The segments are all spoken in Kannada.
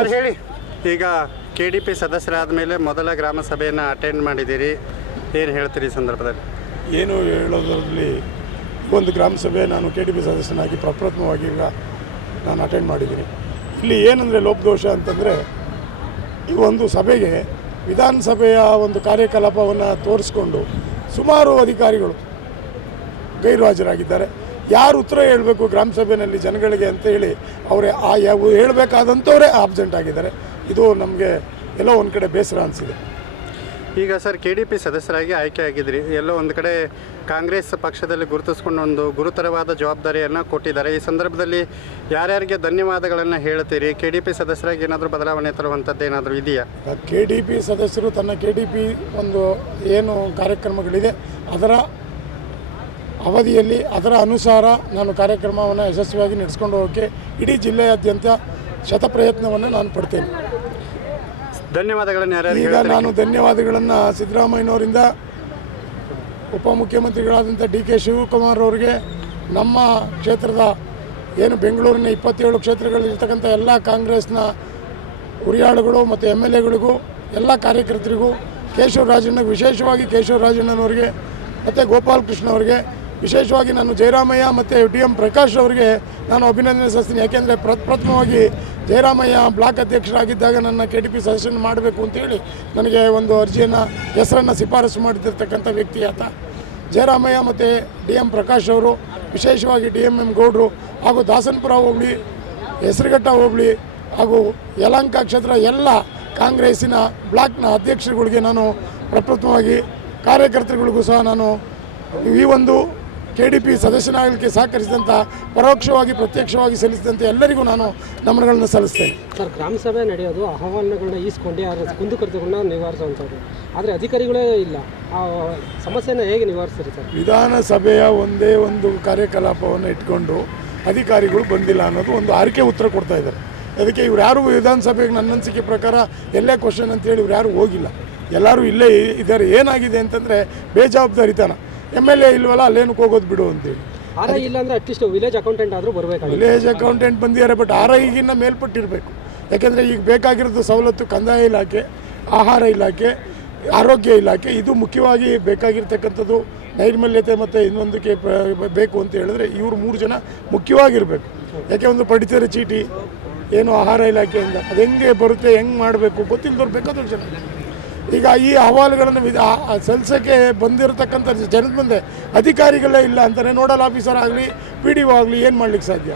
ಸರ್ ಹೇಳಿ. ಈಗ ಕೆ ಡಿ ಪಿ ಸದಸ್ಯರಾದ ಮೇಲೆ ಮೊದಲ ಗ್ರಾಮ ಸಭೆಯನ್ನು ಅಟೆಂಡ್ ಮಾಡಿದ್ದೀರಿ. ಏನು ಹೇಳ್ತೀರಿ ಈ ಸಂದರ್ಭದಲ್ಲಿ? ಏನು ಹೇಳೋದ್ರಲ್ಲಿ ಒಂದು ಗ್ರಾಮ ಸಭೆ ನಾನು ಕೆ ಡಿ ಪಿ ಸದಸ್ಯನಾಗಿ ಪ್ರಪ್ರಥಮವಾಗಿ ಈಗ ನಾನು ಅಟೆಂಡ್ ಮಾಡಿದ್ದೀನಿ. ಇಲ್ಲಿ ಏನಂದರೆ ಲೋಪದೋಷ ಅಂತಂದರೆ ಈ ಒಂದು ಸಭೆಗೆ ವಿಧಾನಸಭೆಯ ಒಂದು ಕಾರ್ಯಕಲಾಪವನ್ನು ತೋರಿಸ್ಕೊಂಡು ಸುಮಾರು ಅಧಿಕಾರಿಗಳು ಗೈರು ಹಾಜರಾಗಿದ್ದಾರೆ ಯಾರು ಉತ್ತರ ಹೇಳಬೇಕು ಗ್ರಾಮ ಸಭೆಯಲ್ಲಿ ಜನಗಳಿಗೆ ಅಂತ ಹೇಳಿ ಅವರೇ ಆ ಯಾವ ಹೇಳಬೇಕಾದಂಥವರೇ ಆಬ್ಸೆಂಟ್ ಆಗಿದ್ದಾರೆ. ಇದು ನಮಗೆ ಎಲ್ಲೋ ಒಂದು ಕಡೆ ಬೇಸರ ಅನಿಸಿದೆ. ಈಗ ಸರ್ ಕೆ ಡಿ ಪಿ ಸದಸ್ಯರಾಗಿ ಆಯ್ಕೆ ಆಗಿದ್ರಿ. ಎಲ್ಲೋ ಒಂದು ಕಡೆ ಕಾಂಗ್ರೆಸ್ ಪಕ್ಷದಲ್ಲಿ ಗುರುತಿಸ್ಕೊಂಡು ಒಂದು ಗುರುತರವಾದ ಜವಾಬ್ದಾರಿಯನ್ನು ಕೊಟ್ಟಿದ್ದಾರೆ. ಈ ಸಂದರ್ಭದಲ್ಲಿ ಯಾರ್ಯಾರಿಗೆ ಧನ್ಯವಾದಗಳನ್ನು ಹೇಳ್ತೀರಿ ಕೆ ಡಿ ಪಿ ಸದಸ್ಯರಾಗಿ ಏನಾದರೂ ಬದಲಾವಣೆ ತರುವಂಥದ್ದು ಏನಾದರೂ ಇದೆಯಾ? ಕೆ ಡಿ ಪಿ ಸದಸ್ಯರು ತನ್ನ ಕೆ ಡಿ ಪಿ ಒಂದು ಏನು ಕಾರ್ಯಕ್ರಮಗಳಿದೆ ಅದರ ಅವಧಿಯಲ್ಲಿ ಅದರ ಅನುಸಾರ ನಾನು ಕಾರ್ಯಕ್ರಮವನ್ನು ಯಶಸ್ವಿಯಾಗಿ ನಡೆಸ್ಕೊಂಡು ಹೋಗೋಕ್ಕೆ ಇಡೀ ಜಿಲ್ಲೆಯಾದ್ಯಂತ ಶತ ಪ್ರಯತ್ನವನ್ನು ನಾನು ಪಡ್ತೇನೆ. ಧನ್ಯವಾದಗಳನ್ನು ಈಗ ನಾನು ಧನ್ಯವಾದಗಳನ್ನು ಸಿದ್ದರಾಮಯ್ಯನವರಿಂದ ಉಪಮುಖ್ಯಮಂತ್ರಿಗಳಾದಂಥ ಡಿ ಕೆ ಶಿವಕುಮಾರ್ ಅವರಿಗೆ ನಮ್ಮ ಕ್ಷೇತ್ರದ ಏನು ಬೆಂಗಳೂರಿನ ಇಪ್ಪತ್ತೇಳು ಕ್ಷೇತ್ರಗಳಲ್ಲಿರ್ತಕ್ಕಂಥ ಎಲ್ಲ ಕಾಂಗ್ರೆಸ್ನ ಹುರಿಯಾಳುಗಳು ಮತ್ತು ಎಂ ಎಲ್ ಎಗಳಿಗೂ ಎಲ್ಲ ಕಾರ್ಯಕರ್ತರಿಗೂ ಕೇಶವರಾಜಣ್ಣ ವಿಶೇಷವಾಗಿ ಕೇಶವರಾಜಣ್ಣನವರಿಗೆ ಮತ್ತು ಗೋಪಾಲಕೃಷ್ಣ ಅವರಿಗೆ ವಿಶೇಷವಾಗಿ ನಾನು ಜಯರಾಮಯ್ಯ ಮತ್ತು ಡಿ ಎಂ ಪ್ರಕಾಶ್ ಅವರಿಗೆ ನಾನು ಅಭಿನಂದನೆ ಸಲ್ಲಿಸ್ತೀನಿ. ಯಾಕೆಂದರೆ ಪ್ರಪ್ರಥಮವಾಗಿ ಜಯರಾಮಯ್ಯ ಬ್ಲಾಕ್ ಅಧ್ಯಕ್ಷರಾಗಿದ್ದಾಗ ನನ್ನ ಕೆ ಡಿ ಪಿ ಸಜೆಷನ್ ಮಾಡಬೇಕು ಅಂತೇಳಿ ನನಗೆ ಒಂದು ಅರ್ಜಿಯನ್ನು, ಹೆಸರನ್ನು ಶಿಫಾರಸು ಮಾಡಿರ್ತಕ್ಕಂಥ ವ್ಯಕ್ತಿ ಆತ. ಜಯರಾಮಯ್ಯ ಮತ್ತು ಡಿ ಎಂ ಪ್ರಕಾಶ್ ಅವರು, ವಿಶೇಷವಾಗಿ ಡಿ ಎಂ ಎಂ ಗೌಡ್ರು ಹಾಗೂ ದಾಸನಪುರ ಹೋಬಳಿ, ಹೆಸರುಘಟ್ಟ ಹೋಬಳಿ ಹಾಗೂ ಯಲಹಂಕ ಕ್ಷೇತ್ರ ಎಲ್ಲ ಕಾಂಗ್ರೆಸ್ಸಿನ ಬ್ಲಾಕ್ನ ಅಧ್ಯಕ್ಷರುಗಳಿಗೆ ನಾನು ಪ್ರಪ್ರಥಮವಾಗಿ ಕಾರ್ಯಕರ್ತರುಗಳಿಗೂ ಸಹ ನಾನು ಈ ಒಂದು ಕೆ ಡಿ ಪಿ ಸದಸ್ಯನಾಗಲಿಕ್ಕೆ ಸಹಕರಿಸಿದಂಥ ಪರೋಕ್ಷವಾಗಿ ಪ್ರತ್ಯಕ್ಷವಾಗಿ ಸಲ್ಲಿಸಿದಂಥ ಎಲ್ಲರಿಗೂ ನಾನು ನಮನಗಳನ್ನು ಸಲ್ಲಿಸ್ತೇನೆ. ಸರ್ ಗ್ರಾಮ ಸಭೆ ನಡೆಯೋದು ಆಹ್ವಾನಗಳನ್ನ ಈಸ್ಕೊಂಡು ಅದರ ಕುಂದುಕೊರತೆಗಳನ್ನ ನಿವಾರಿಸುವಂಥದ್ದು. ಆದರೆ ಅಧಿಕಾರಿಗಳೇ ಇಲ್ಲ. ಆ ಸಮಸ್ಯೆನ ಹೇಗೆ ನಿವಾರಿಸ್ತೀರಿ ಸರ್? ವಿಧಾನಸಭೆಯ ಒಂದೇ ಒಂದು ಕಾರ್ಯಕಲಾಪವನ್ನು ಇಟ್ಕೊಂಡು ಅಧಿಕಾರಿಗಳು ಬಂದಿಲ್ಲ ಅನ್ನೋದು ಒಂದು ಆರಿಕೆ ಉತ್ತರ ಕೊಡ್ತಾ ಇದ್ದಾರೆ. ಅದಕ್ಕೆ ಇವ್ರು ಯಾರು ವಿಧಾನಸಭೆಗೆ ನನ್ನ ಅನಿಸಿಕೆ ಪ್ರಕಾರ ಎಲ್ಲೇ ಕ್ವಶನ್ ಅಂತೇಳಿ ಇವ್ರು ಯಾರು ಹೋಗಿಲ್ಲ. ಎಲ್ಲರೂ ಇಲ್ಲೇ ಇದ್ದಾರೆ. ಏನಾಗಿದೆ ಅಂತಂದರೆ ಬೇಜವಾಬ್ದಾರಿತನ. ಎಂ ಎಲ್ ಎ ಇಲ್ವಲ್ಲ ಅಲ್ಲೇನಕ್ಕೆ ಹೋಗೋದು ಬಿಡು ಅಂತೇಳಿ. ಆರ್ ಐ ಇಲ್ಲಾಂದ್ರೆ ಅಟ್ಲೀಸ್ಟ್ ವಿಲೇಜ್ ಅಕೌಂಟೆಂಟ್ ಆದರೂ ಬರಬೇಕು ವಿಲೇಜ್ ಅಕೌಂಟೆಂಟ್ ಬಂದಿದ್ದಾರೆ ಬಟ್ ಆರ್ ಐಗಿನ್ನ ಮೇಲ್ಪಟ್ಟಿರಬೇಕು. ಯಾಕೆಂದರೆ ಈಗ ಬೇಕಾಗಿರೋದು ಸವಲತ್ತು ಕಂದಾಯ ಇಲಾಖೆ ಆಹಾರ ಇಲಾಖೆ ಆರೋಗ್ಯ ಇಲಾಖೆ ಇದು ಮುಖ್ಯವಾಗಿ ಬೇಕಾಗಿರ್ತಕ್ಕಂಥದ್ದು ನೈರ್ಮಲ್ಯತೆ ಮತ್ತು ಇನ್ನೊಂದಕ್ಕೆ ಬೇಕು ಅಂತ ಹೇಳಿದ್ರೆ ಇವರು ಮೂರು ಜನ ಮುಖ್ಯವಾಗಿರಬೇಕು. ಯಾಕೆ ಒಂದು ಪಡಿತರ ಚೀಟಿ ಏನು ಆಹಾರ ಇಲಾಖೆಯಿಂದ ಅದು ಹೆಂಗೆ ಬರುತ್ತೆ ಹೆಂಗೆ ಮಾಡಬೇಕು ಗೊತ್ತಿಲ್ಲದವ್ರು ಬೇಕಾದ್ರೂ ಜನ. ಈಗ ಈ ಅಹವಾಲುಗಳನ್ನು ಸಲ್ಲಿಸೋಕ್ಕೆ ಬಂದಿರತಕ್ಕಂಥ ಜನದ ಮುಂದೆ ಅಧಿಕಾರಿಗಳೇ ಇಲ್ಲ ಅಂತಾರೆ ನೋಡಲ್ ಆಫೀಸರ್ ಆಗಲಿ ಪಿ ಡಿ ಒ ಆಗಲಿ ಏನು ಮಾಡ್ಲಿಕ್ಕೆ ಸಾಧ್ಯ?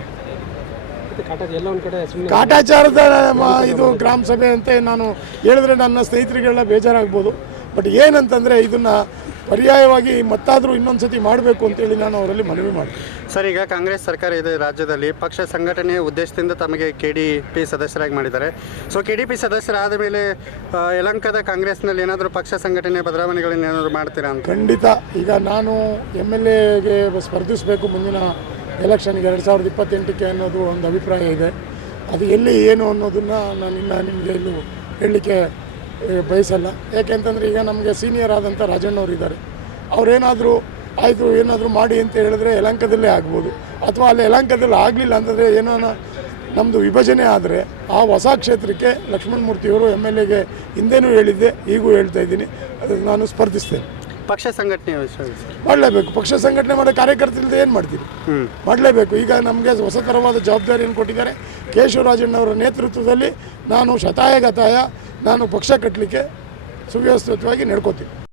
ಕಾಟಾಚಾರದ ಇದು ಗ್ರಾಮ ಸಭೆ ಅಂತ ನಾನು ಹೇಳಿದ್ರೆ ನನ್ನ ಸ್ನೇಹಿತರಿಗೆಲ್ಲ ಬೇಜಾರಾಗ್ಬೋದು. ಬಟ್ ಏನಂತಂದರೆ ಇದನ್ನು ಪರ್ಯಾಯವಾಗಿ ಮತ್ತಾದರೂ ಇನ್ನೊಂದು ಸತಿ ಮಾಡಬೇಕು ಅಂತೇಳಿ ನಾನು ಅವರಲ್ಲಿ ಮನವಿ ಮಾಡ್ತೀನಿ. ಸರ್ ಈಗ ಕಾಂಗ್ರೆಸ್ ಸರ್ಕಾರ ಇದೆ ರಾಜ್ಯದಲ್ಲಿ. ಪಕ್ಷ ಸಂಘಟನೆಯ ಉದ್ದೇಶದಿಂದ ತಮಗೆ ಕೆ ಡಿ ಪಿ ಸದಸ್ಯರಾಗಿ ಮಾಡಿದ್ದಾರೆ. ಸೊ ಕೆ ಡಿ ಪಿ ಸದಸ್ಯರಾದ ಮೇಲೆ ಯಲಂಕದ ಯಲಹಂಕದ ಕಾಂಗ್ರೆಸ್ನಲ್ಲಿ ಏನಾದರೂ ಪಕ್ಷ ಸಂಘಟನೆ ಬದಲಾವಣೆಗಳನ್ನು ಏನಾದರೂ ಮಾಡ್ತೀರಾ ಅಂತ? ಖಂಡಿತ. ಈಗ ನಾನು ಎಂ ಎಲ್ ಎಗೆ ಸ್ಪರ್ಧಿಸಬೇಕು ಮುಂದಿನ ಎಲೆಕ್ಷನ್ಗೆ ಎರಡು ಸಾವಿರದ ಇಪ್ಪತ್ತೆಂಟಕ್ಕೆ ಅನ್ನೋದು ಒಂದು ಅಭಿಪ್ರಾಯ ಇದೆ. ಅದು ಎಲ್ಲಿ ಏನು ಅನ್ನೋದನ್ನು ನಾನು ಇನ್ನು ನಿಮಗೆ ಇಲ್ಲೂ ಹೇಳಲಿಕ್ಕೆ ಬಯಸಲ್ಲ. ಯಾಕೆಂತಂದರೆ ಈಗ ನಮಗೆ ಸೀನಿಯರ್ ಆದಂಥ ರಾಜಣ್ಣವ್ರು ಇದ್ದಾರೆ. ಅವರೇನಾದರೂ ಆಯಿತು ಏನಾದರೂ ಮಾಡಿ ಅಂತ ಹೇಳಿದ್ರೆ ಯಲಂಕದಲ್ಲೇ ಆಗ್ಬೋದು. ಅಥವಾ ಅಲ್ಲಿ ಯಲಂಕದಲ್ಲಿ ಆಗಲಿಲ್ಲ ಅಂತಂದರೆ ಏನೋ ನಮ್ಮದು ವಿಭಜನೆ ಆದರೆ ಆ ಹೊಸ ಕ್ಷೇತ್ರಕ್ಕೆ ಲಕ್ಷ್ಮಣಮೂರ್ತಿಯವರು ಎಂ ಎಲ್ ಎಗೆ ಹಿಂದೆನೂ ಹೇಳಿದ್ದೆ ಈಗೂ ಹೇಳ್ತಾ ಇದ್ದೀನಿ. ನಾನು ಸ್ಪರ್ಧಿಸ್ತೇನೆ. ಪಕ್ಷ ಸಂಘಟನೆ ಮಾಡಲೇಬೇಕು. ಪಕ್ಷ ಸಂಘಟನೆ ಮಾಡೋ ಕಾರ್ಯಕರ್ತರಿಂದ ಏನು ಮಾಡ್ತೀವಿ ಮಾಡಲೇಬೇಕು. ಈಗ ನಮಗೆ ಹೊಸ ಥರವಾದ ಜವಾಬ್ದಾರಿಯನ್ನು ಕೊಟ್ಟಿದ್ದಾರೆ. ಕೇಶವರಾಜಣ್ಣವರ ನೇತೃತ್ವದಲ್ಲಿ ನಾನು ಶತಾಯ ಗತಾಯ ನಾನು ಪಕ್ಷ ಕಟ್ಟಲಿಕ್ಕೆ ಸುವ್ಯವಸ್ಥಿತವಾಗಿ ನಡ್ಕೋತೀನಿ.